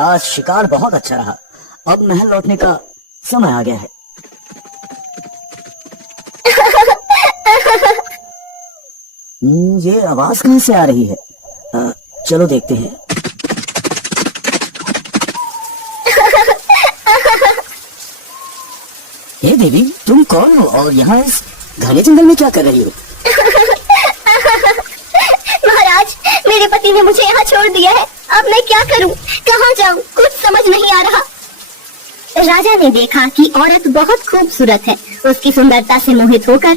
आज शिकार बहुत अच्छा रहा। अब महल लौटने का समय आ गया है। ये आवाज कहाँ से आ रही है? चलो देखते हैं। हे देवी, तुम कौन हो और यहाँ इस घने जंगल में क्या कर रही हो? महाराज, मेरे पति ने मुझे यहाँ छोड़ दिया है। अब मैं क्या करूँ, कहाँ जाऊँ, कुछ समझ नहीं आ रहा। राजा ने देखा कि औरत बहुत खूबसूरत है। उसकी सुंदरता से मोहित होकर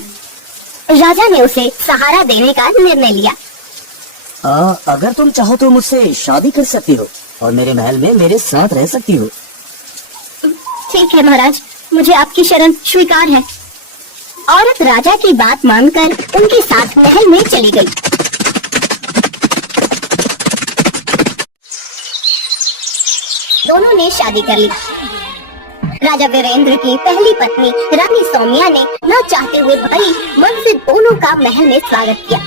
राजा ने उसे सहारा देने का निर्णय लिया। अगर तुम चाहो तो मुझसे शादी कर सकती हो और मेरे महल में मेरे साथ रह सकती हो। ठीक है महाराज, मुझे आपकी शरण स्वीकार है। औरत राजा की बात मानकर उनके साथ महल में चली गई। दोनों ने शादी कर ली। राजा वीरेंद्र की पहली पत्नी रानी सौम्या ने न चाहते हुए बड़ी मन से दोनों का महल में स्वागत किया।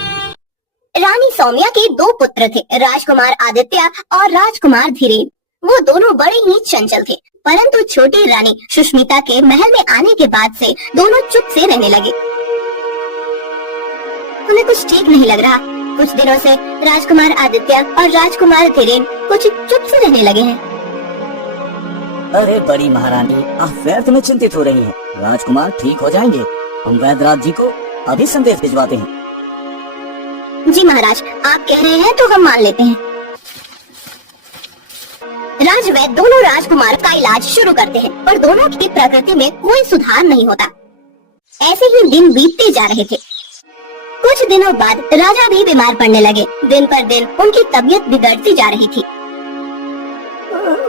रानी सौम्या के दो पुत्र थे, राजकुमार आदित्य और राजकुमार धीरेन। वो दोनों बड़े ही चंचल थे, परंतु छोटी रानी सुष्मिता के महल में आने के बाद से दोनों चुप से रहने लगे। उन्हें कुछ ठीक नहीं लग रहा। कुछ दिनों से राजकुमार आदित्य और राजकुमार धीरेन कुछ चुप से रहने लगे हैं। अरे बड़ी महारानी, आप व्यर्थ में चिंतित हो रही हैं। राजकुमार ठीक हो जाएंगे। हम वैद्यराज जी को अभी संदेश भिजवाते हैं। जी महाराज, आप कह रहे हैं तो हम मान लेते हैं। राजवैद्य दोनों राजकुमार का इलाज शुरू करते हैं, पर दोनों की प्रकृति में कोई सुधार नहीं होता। ऐसे ही दिन बीतते जा रहे थे। कुछ दिनों बाद राजा भी बीमार पड़ने लगे। दिन पर दिन उनकी तबीयत बिगड़ती जा रही थी।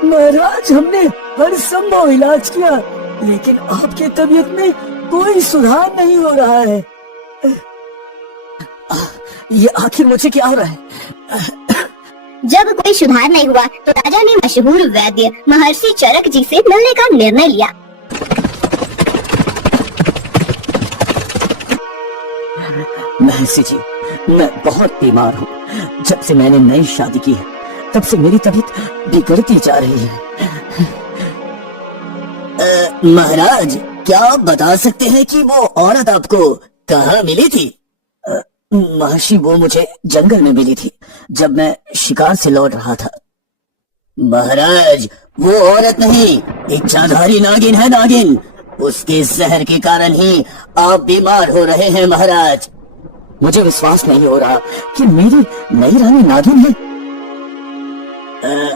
महाराज, हमने हर संभव इलाज किया, लेकिन आपकी तबीयत में कोई सुधार नहीं हो रहा है। ये आखिर मुझे क्या हो रहा है? जब कोई सुधार नहीं हुआ तो राजा ने मशहूर वैद्य महर्षि चरक जी से मिलने का निर्णय लिया। महर्षि जी, मैं बहुत बीमार हूँ। जब से मैंने नई शादी की है तब से मेरी तबीयत बिगड़ती जा रही है। महाराज, क्या आप बता सकते हैं कि वो औरत आपको कहाँ मिली थी? महर्षि, वो मुझे जंगल में मिली थी जब मैं शिकार से लौट रहा था। महाराज, वो औरत नहीं, इच्छाधारी नागिन है। नागिन, उसके जहर के कारण ही आप बीमार हो रहे हैं। महाराज, मुझे विश्वास नहीं हो रहा कि मेरी नई रानी नागिन है।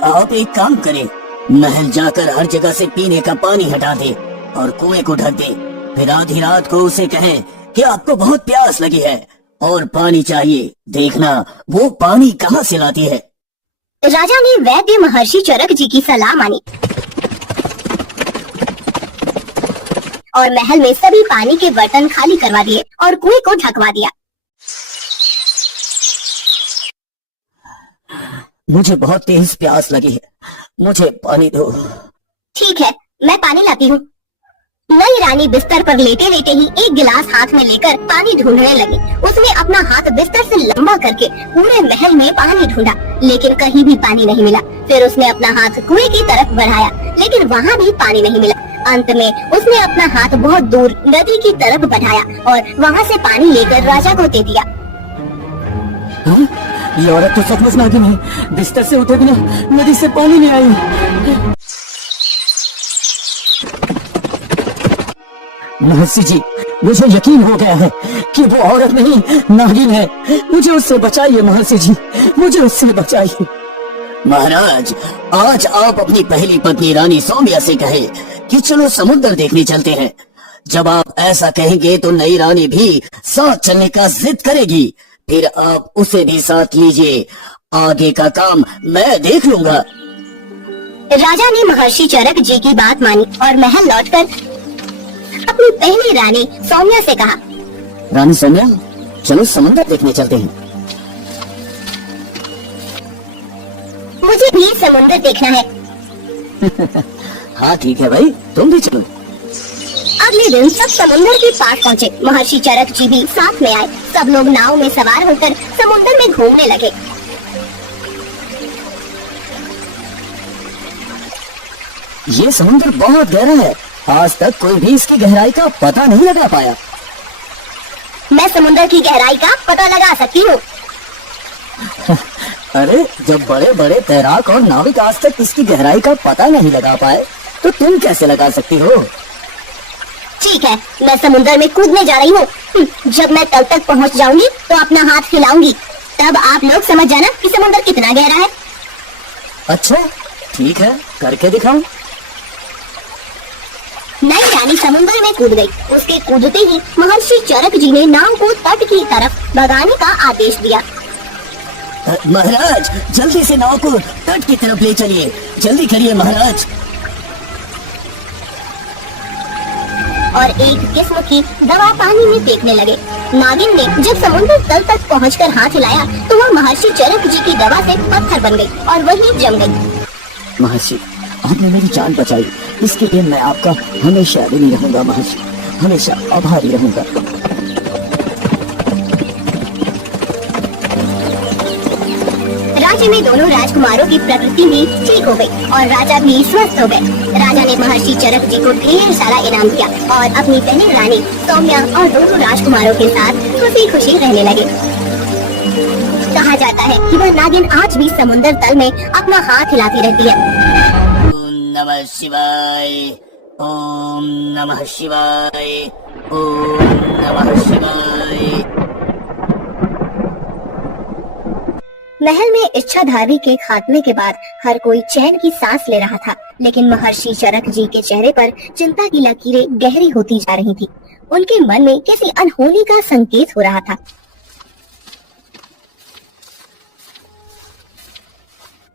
आप एक काम करें, महल जाकर हर जगह से पीने का पानी हटा दे और कुएं को ढक दे। फिर आधी रात को उसे कहें कि आपको बहुत प्यास लगी है और पानी चाहिए। देखना वो पानी कहाँ से लाती है। राजा ने वैद्य महर्षि चरक जी की सलाह मानी और महल में सभी पानी के बर्तन खाली करवा दिए और कुएं को ढकवा दिया। मुझे बहुत तेज प्यास लगी है, मुझे पानी दो। ठीक है, मैं पानी लाती हूँ। नई रानी बिस्तर पर लेटे लेटे ही एक गिलास हाथ में लेकर पानी ढूंढने लगी। उसने अपना हाथ बिस्तर से लंबा करके पूरे महल में पानी ढूंढा, लेकिन कहीं भी पानी नहीं मिला। फिर उसने अपना हाथ कुएं की तरफ बढ़ाया, लेकिन वहाँ भी पानी नहीं मिला। अंत में उसने अपना हाथ बहुत दूर नदी की तरफ बढ़ाया और वहाँ से पानी लेकर राजा को दे दिया। ये औरत तो सचमुच नागिन है। बिस्तर से उठे बिना नदी से पानी नहीं आई। महर्षि जी, मुझे यकीन हो गया है कि वो औरत नहीं नागिन है। मुझे उससे बचाइए महर्षि जी, मुझे उससे बचाइए। महाराज, आज आप अपनी पहली पत्नी रानी सौम्या से कहे कि चलो समुद्र देखने चलते हैं। जब आप ऐसा कहेंगे तो नई रानी भी साथ चलने का जिद करेगी। फिर आप उसे भी साथ लीजिए। आगे का काम मैं देख लूंगा। राजा ने महर्षि चरक जी की बात मानी और महल लौटकर अपनी पहली रानी सौम्या से कहा, रानी सौम्या, चलो समुद्र देखने चलते हैं। मुझे भी समुद्र देखना है। हाँ ठीक है भाई, तुम भी चलो। अगले दिन सब समुद्र के पास पहुँचे। महर्षि चरक जी भी साथ में आए। सब लोग नाव में सवार होकर समुद्र में घूमने लगे। ये समुद्र बहुत गहरा है, आज तक कोई भी इसकी गहराई का पता नहीं लगा पाया। मैं समुद्र की गहराई का पता लगा सकती हूँ। अरे जब बड़े बड़े तैराक और नाविक आज तक इसकी गहराई का पता नहीं लगा पाए, तो तुम कैसे लगा सकती हो? ठीक है, मैं समुद्र में कूदने जा रही हूँ। जब मैं तल तक पहुँच जाऊंगी तो अपना हाथ हिलाऊंगी, तब आप लोग समझ जाना कि समुद्र कितना गहरा है। अच्छा ठीक है, करके दिखाओ। नई रानी समुद्र में कूद गई। उसके कूदते ही महर्षि चरक जी ने नाव को तट की तरफ भगाने का आदेश दिया। महाराज जल्दी से नाव को तट की तरफ ले चलिए, जल्दी करिए महाराज। और एक किस्म की दवा पानी में फेंकने लगे। नागिन ने जब समुद्र तल तक पहुंचकर हाथ हिलाया तो वह महर्षि चरक जी की दवा से पत्थर बन गई और वहीं जम गई। महर्षि आपने मेरी जान बचाई, इसके लिए मैं आपका हमेशा ऋणी रहूंगा महर्षि, हमेशा आभारी रहूंगा। राज्य में दोनों राजकुमारों की प्रकृति भी ठीक हो गई और राजा भी स्वस्थ हो गए। राजा ने महर्षि चरक जी को ढेर सारा इनाम किया और अपनी बहन रानी सौम्या और दोनों राजकुमारों के साथ खुशी खुशी रहने लगे। कहा जाता है कि वह नागिन आज भी समुद्र तल में अपना हाथ हिलाती रहती है। ओम नमः शिवाय, ओम नमः शिवाय, ओम नमः शिवाय। महल में इच्छाधारी के खात्मे के बाद हर कोई चैन की सांस ले रहा था, लेकिन महर्षि चरक जी के चेहरे पर चिंता की लकीरें गहरी होती जा रही थी। उनके मन में किसी अनहोनी का संकेत हो रहा था।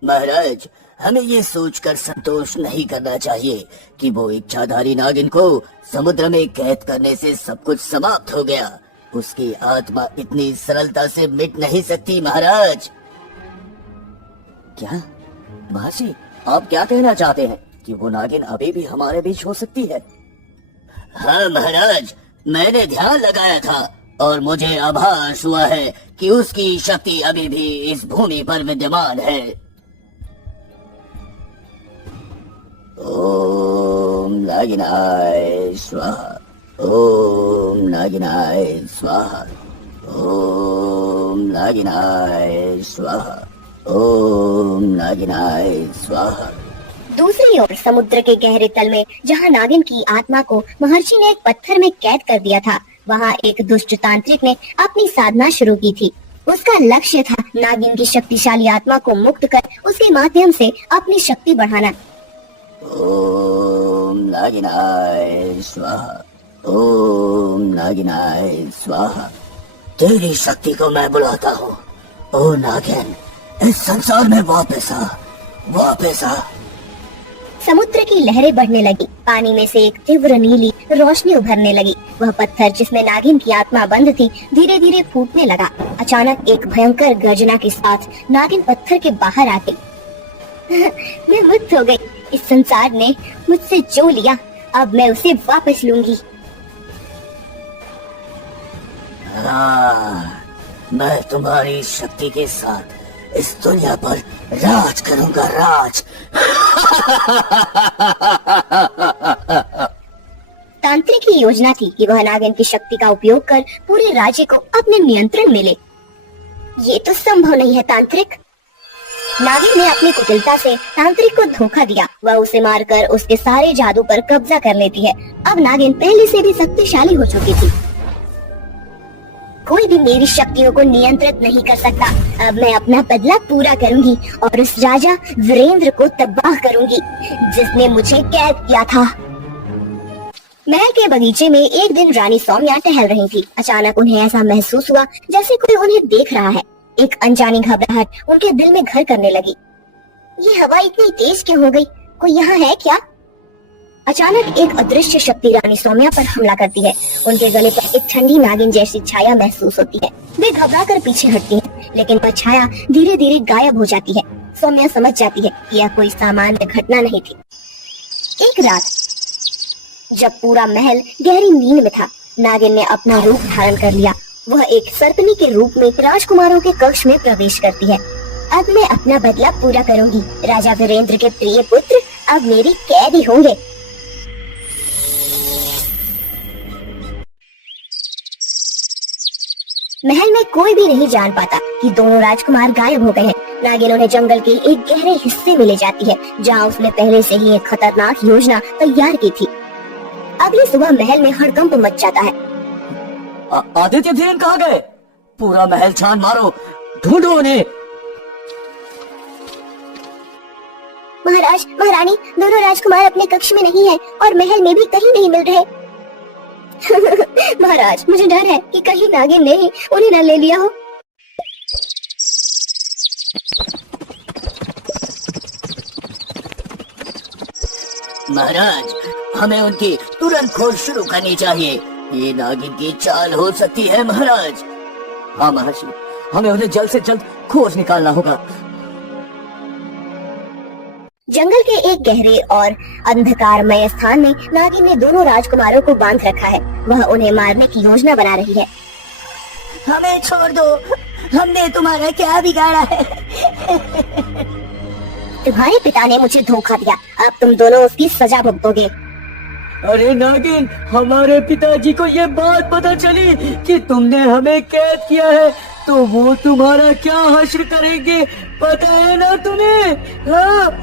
महाराज हमें ये सोचकर संतोष नहीं करना चाहिए कि वो इच्छाधारी नागिन को समुद्र में कैद करने से सब कुछ समाप्त हो गया। उसकी आत्मा इतनी सरलता से मिट नहीं सकती महाराज। क्या महर्षि आप क्या कहना चाहते हैं कि वो नागिन अभी भी हमारे बीच हो सकती है? हाँ महाराज, मैंने ध्यान लगाया था और मुझे आभास हुआ है कि उसकी शक्ति अभी भी इस भूमि पर विद्यमान है। ओम नागिनाय स्वाहा, ओम नागिनाय स्वाहा, ओम नागिनाय स्वाहा, ओम नागिनाय स्वाहा। दूसरी ओर समुद्र के गहरे तल में जहाँ नागिन की आत्मा को महर्षि ने एक पत्थर में कैद कर दिया था, वहाँ एक दुष्ट तांत्रिक ने अपनी साधना शुरू की थी। उसका लक्ष्य था नागिन की शक्तिशाली आत्मा को मुक्त कर उसके माध्यम से अपनी शक्ति बढ़ाना। ओम नागिनाय स्वाहा, ओम नागिनाय स्वाहा। तेरी शक्ति को मैं बुलाता हूँ। ओ नागिन, इस संसार में वापस आ, वापस आ। समुद्र की लहरें बढ़ने लगी। पानी में से एक तीव्र नीली रोशनी उभरने लगी। वह पत्थर जिसमें नागिन की आत्मा बंद थी धीरे धीरे फूटने लगा। अचानक एक भयंकर गर्जना के साथ नागिन पत्थर के बाहर आ गई। मैं मुक्त हो गई। इस संसार ने मुझसे जो लिया, अब मैं उसे वापस लूंगी। मैं तुम्हारी शक्ति के साथ इस दुनिया पर राज करूंगा, राज। तांत्रिक की योजना थी कि वह नागिन की शक्ति का उपयोग कर पूरे राज्य को अपने नियंत्रण में ले। ये तो संभव नहीं है तांत्रिक। नागिन ने अपनी कुटिलता से तांत्रिक को धोखा दिया। वह उसे मारकर उसके सारे जादू पर कब्जा कर लेती है। अब नागिन पहले से भी शक्तिशाली हो चुकी थी। कोई भी मेरी शक्तियों को नियंत्रित नहीं कर सकता। अब मैं अपना बदला पूरा करूंगी और उस राजा वीरेंद्र को तबाह करूंगी जिसने मुझे कैद किया था। महल के बगीचे में एक दिन रानी सौम्या टहल रही थी। अचानक उन्हें ऐसा महसूस हुआ जैसे कोई उन्हें देख रहा है। एक अनजानी घबराहट उनके दिल में घर करने लगी। ये हवा इतनी तेज क्यों हो गई? कोई यहाँ है क्या? अचानक एक अदृश्य शक्ति रानी सौम्या पर हमला करती है। उनके गले पर एक ठंडी नागिन जैसी छाया महसूस होती है। वे घबराकर पीछे हटती हैं, लेकिन वह छाया धीरे धीरे गायब हो जाती है। सौम्या समझ जाती है कि यह कोई सामान्य घटना नहीं थी। एक रात जब पूरा महल गहरी नींद में था, नागिन ने अपना रूप धारण कर लिया। वह एक सर्पनी के रूप में राजकुमारों के कक्ष में प्रवेश करती है। अब मैं अपना बदला पूरा करूंगी। राजा वीरेंद्र के प्रिय पुत्र अब मेरी कैदी होंगे। महल में कोई भी नहीं जान पाता कि दोनों राजकुमार गायब हो गए हैं। नागिन उन्हें जंगल के एक गहरे हिस्से में ले जाती है, जहाँ उसने पहले से ही एक खतरनाक योजना तैयार की थी। अगली सुबह महल में हड़कंप मच जाता है। आदित्य धीरेन कहाँ गए? पूरा महल छान मारो, ढूंढो उन्हें। महाराज, महारानी, दोनों राजकुमार अपने कक्ष में नहीं है और महल में भी कहीं नहीं मिल रहे। महाराज, मुझे डर है कि कहीं नागिन ने उन्हें न ले लिया हो। महाराज, हमें उनकी तुरंत खोज शुरू करनी चाहिए। ये नागिन की चाल हो सकती है महाराज। हाँ महर्षि, हमें उन्हें जल्द से जल्द खोज निकालना होगा। जंगल के एक गहरे और अंधकारमय स्थान में नागिन ने दोनों राजकुमारों को बांध रखा है। वह उन्हें मारने की योजना बना रही है। हमें छोड़ दो, हमने तुम्हारा क्या बिगाड़ा है? तुम्हारे पिता ने मुझे धोखा दिया, अब तुम दोनों उसकी सजा भुगतोगे। अरे नागिन, हमारे पिताजी को ये बात पता चली कि तुमने हमें कैद किया है, तो वो तुम्हारा क्या हश्र करेंगे, पता है ना तुम्हें? हाँ?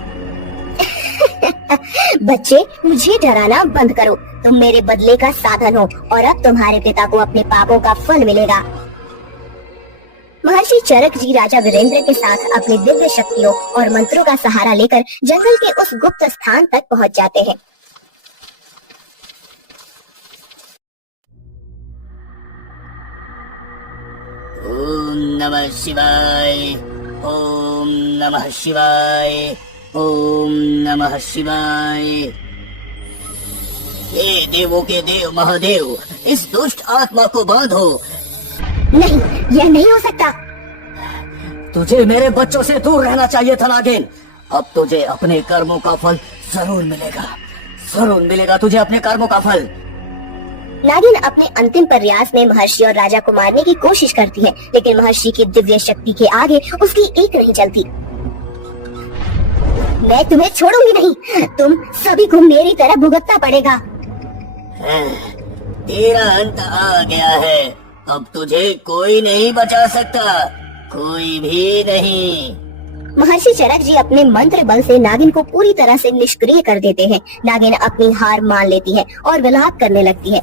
बच्चे, मुझे डराना बंद करो। तुम मेरे बदले का साधन हो और अब तुम्हारे पिता को अपने पापों का फल मिलेगा। महर्षि चरक जी राजा वीरेंद्र के साथ अपनी दिव्य शक्तियों और मंत्रों का सहारा लेकर जंगल के उस गुप्त स्थान तक पहुंच जाते हैं। ओम नमः शिवाय, ओम नमः शिवाय, ओम नमः शिवाय। हे देवों के देव महादेव, इस दुष्ट आत्मा को बांधो। नहीं, यह नहीं हो सकता। तुझे मेरे बच्चों से दूर रहना चाहिए था नागिन। अब तुझे अपने कर्मों का फल जरूर मिलेगा, जरूर मिलेगा तुझे अपने कर्मों का फल। नागिन अपने अंतिम प्रयास में महर्षि और राजा को मारने की कोशिश करती है, लेकिन महर्षि की दिव्य शक्ति के आगे उसकी एक नहीं चलती। मैं तुम्हें छोड़ूंगी नहीं, तुम सभी को मेरी तरह भुगतना पड़ेगा। तेरा अंत आ गया है, अब तुझे कोई नहीं बचा सकता, कोई भी नहीं। महर्षि चरक जी अपने मंत्र बल से नागिन को पूरी तरह से निष्क्रिय कर देते हैं। नागिन अपनी हार मान लेती है और विलाप करने लगती है।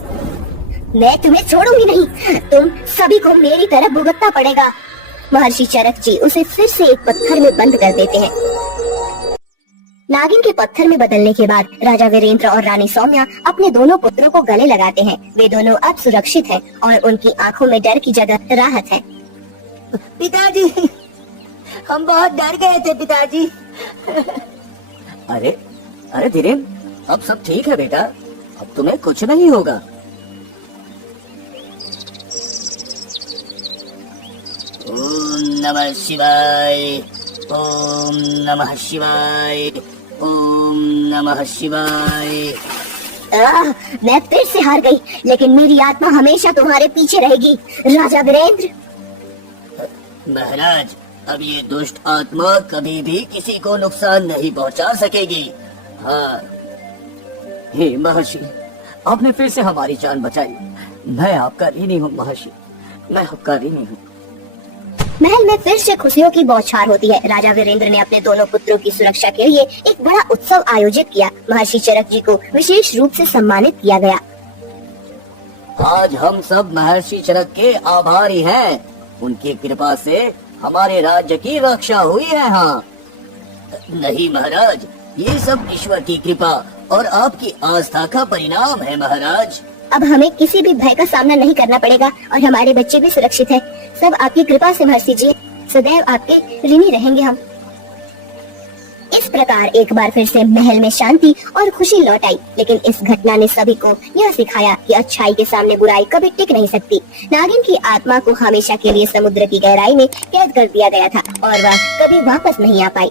मैं तुम्हें छोड़ूंगी नहीं, तुम सभी को मेरी तरह भुगतना पड़ेगा। महर्षि चरक जी उसे फिर से एक पत्थर में बंद कर देते हैं। नागिन के पत्थर में बदलने के बाद राजा वीरेंद्र और रानी सौम्या अपने दोनों पुत्रों को गले लगाते हैं। वे दोनों अब सुरक्षित हैं और उनकी आंखों में डर की जगह राहत है। पिताजी, हम बहुत डर गए थे पिताजी। अरे अरे धीरेन, अब सब ठीक है बेटा, अब तुम्हें कुछ नहीं होगा। ओम नमः शिवाय, ओम नमः शिवाय, ओम नमः शिवाय। मैं फिर से हार गई, लेकिन मेरी आत्मा हमेशा तुम्हारे पीछे रहेगी राजा वीरेंद्र। महाराज, अब ये दुष्ट आत्मा कभी भी किसी को नुकसान नहीं पहुंचा सकेगी। हाँ, हे महर्षि, आपने फिर से हमारी जान बचाई। मैं आपका ऋणी हूँ महर्षि, मैं आपका ऋणी हूँ। महल में फिर से खुशियों की बौछार होती है। राजा वीरेंद्र ने अपने दोनों पुत्रों की सुरक्षा के लिए एक बड़ा उत्सव आयोजित किया। महर्षि चरक जी को विशेष रूप से सम्मानित किया गया। आज हम सब महर्षि चरक के आभारी हैं। उनकी कृपा से हमारे राज्य की रक्षा हुई है। हाँ नहीं महाराज, ये सब ईश्वर की कृपा और आपकी आस्था का परिणाम है महाराज। अब हमें किसी भी भय का सामना नहीं करना पड़ेगा और हमारे बच्चे भी सुरक्षित हैं। सब आपकी कृपा से महर्षि जी, सदैव आपके ऋणी रहेंगे हम। इस प्रकार एक बार फिर से महल में शांति और खुशी लौट आई। लेकिन इस घटना ने सभी को यह सिखाया कि अच्छाई के सामने बुराई कभी टिक नहीं सकती। नागिन की आत्मा को हमेशा के लिए समुद्र की गहराई में कैद कर दिया गया था और वह कभी वापस नहीं आ पाई।